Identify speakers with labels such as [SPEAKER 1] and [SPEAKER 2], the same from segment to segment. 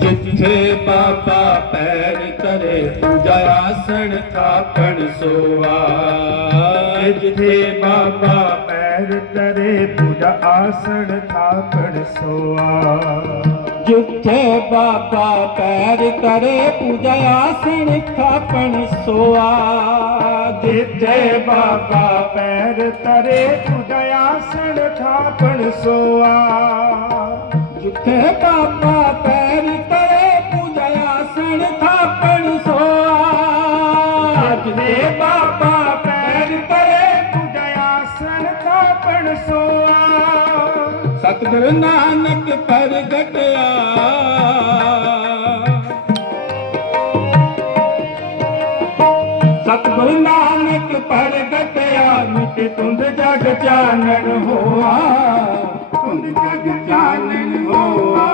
[SPEAKER 1] ਜਿੱਥੇ ਬਾਬਾ ਪੈਰ ਕਰੇ ਪੂਜਾ ਆਸਣ ਥਾਪਣ ਸੋਆ
[SPEAKER 2] ਜਿਥੇ ਬਾਬਾ ਪੈਰ ਤਰੇ, ਪੂਜਾ ਆਸਣ ਥਾਪਣ ਸੋਆ
[SPEAKER 1] ਜਿੱਥੇ ਬਾਬਾ ਪੈਰ ਕਰੇ ਪੂਜਾ ਆਸਣ ਥਾਪਣ ਸੋਆ
[SPEAKER 2] ਜਿਥੇ ਬਾਬਾ ਪੈਰ ਤਰੇ ਪੂਜਾ ਆਸਣ ਥਾਪਣ ਸੋਆ।
[SPEAKER 1] ਜਿੱਥੇ ਬਾਬਾ ਪੈਰ ਕਰੇ ਪੂਜਾ ਆਸਣ ਥਾਪਣ ਸੋਆ।
[SPEAKER 2] ਜਿੱਥੇ ਬਾਬਾ ਪੈਰ ਤਰੇ ਪੂਜਾ ਆਸਣ ਥਾਪਣ ਸੋਆ।
[SPEAKER 1] ਸਤਿਗੁਰੂ ਨਾਨਕ ਪ੍ਰਗਟਿਆ ਸਤਿਗੁਰੂ ਨਾਨਕ ਪ੍ਰਗਟਿਆ ਮਿਟ ਤੁੰਦ ਜਗ ਚਾਨਣ ਹੋਆ। ਤੁੰਦ ਜਗ ਚਾਨਣ ਹੋਆ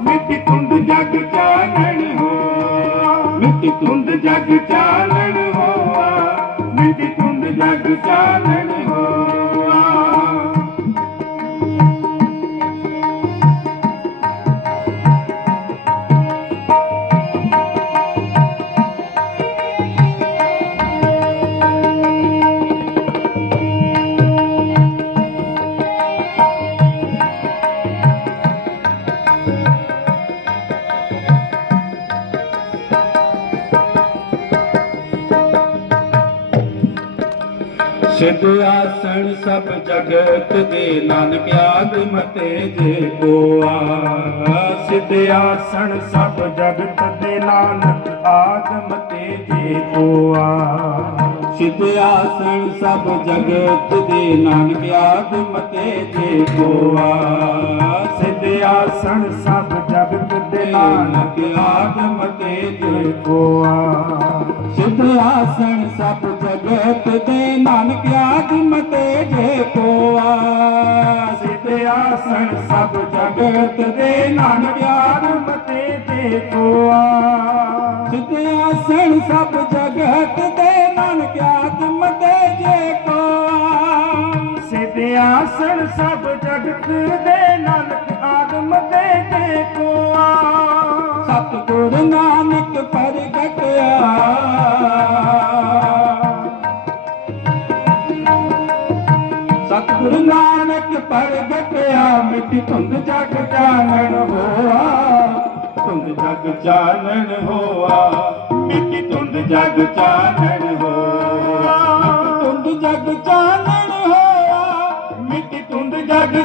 [SPEAKER 1] ਮਿਟ ਤੁੰਦ ਜਗ ਚਾਨਣ ਹੋਆ। ਮਿਟ ਤੁੰਦ ਜਗ ਚਾਨਣ ਹੋਆ ਮਿਟ ਤੁੰਦ ਜਗ ਚਾਨਣ ਸਿਧ ਆਸਣ ਸਭ ਜਗਤ ਦੇ ਨਾਨਕ ਆਦ ਮਤੇ ਜੇ ਕੋਆ
[SPEAKER 2] ਸਿਧ ਆਸਣ ਸਭ ਜਗਤ ਦੇ ਨਾਨਕ ਆਦਮ ਤੇ ਜੇ ਕੋਆ
[SPEAKER 1] ਸਿਧ ਆਸਣ ਸਭ ਜਗਤ ਦੇ ਨਾਨਕ ਆਦ ਮਤੇ ਜੇ ਕੋਆ
[SPEAKER 2] ਸਿਧ ਆਸਣ ਸਭ ਜਗਤ ਦੇ ਨਾਨਕ
[SPEAKER 1] ਨਾਨਕ ਆਦ ਮਤੇ ਜੇ
[SPEAKER 2] ਜੇ ਕੋਆ
[SPEAKER 1] ਸਿਧ ਆਸਣ ਸਭ ਜਗਤ ਦੇ ਨਾਨਕ ਆਦ ਜੇ ਕੋਆ
[SPEAKER 2] ਸਿਧ ਆਸਣ ਸਭ ਜਗਤ ਦੇ ਨਾਨਕ ਆਦਮ ਤੇ ਜੇ ਕੋਆ
[SPEAKER 1] ਸਿਧ ਆਸਣ ਸਭ ਜਗਤ ਦੇ ਨਾਨਕ ਆਤਮ ਤੇ ਜੇ ਕੋਆ
[SPEAKER 2] ਸਿਧ ਆਸਣ ਸਭ ਜਗਤ ਦੇ ਨਾਨਕ ਆਦਮ ਤੇ ਜੇ ਕੋਆ
[SPEAKER 1] ਸਤਿਗੁਰ ਨਾਨਕ ਪ੍ਰਗਟਿਆ ਮਿੱਟੀ ਧੁੰਦ ਜਗ ਚਾਨਣ ਹੋਆ। ਧੁੰਦ ਜਗ ਚਾਨਣ ਹੋਆ, ਮਿੱਟੀ ਧੁੰਦ ਜਗ ਚਾਨਣ ਹੋਆ। ਧੁੰਦ ਜਗ ਚਾਨਣ ਹੋਆ, ਮਿੱਟੀ ਧੁੰਦ ਜਗ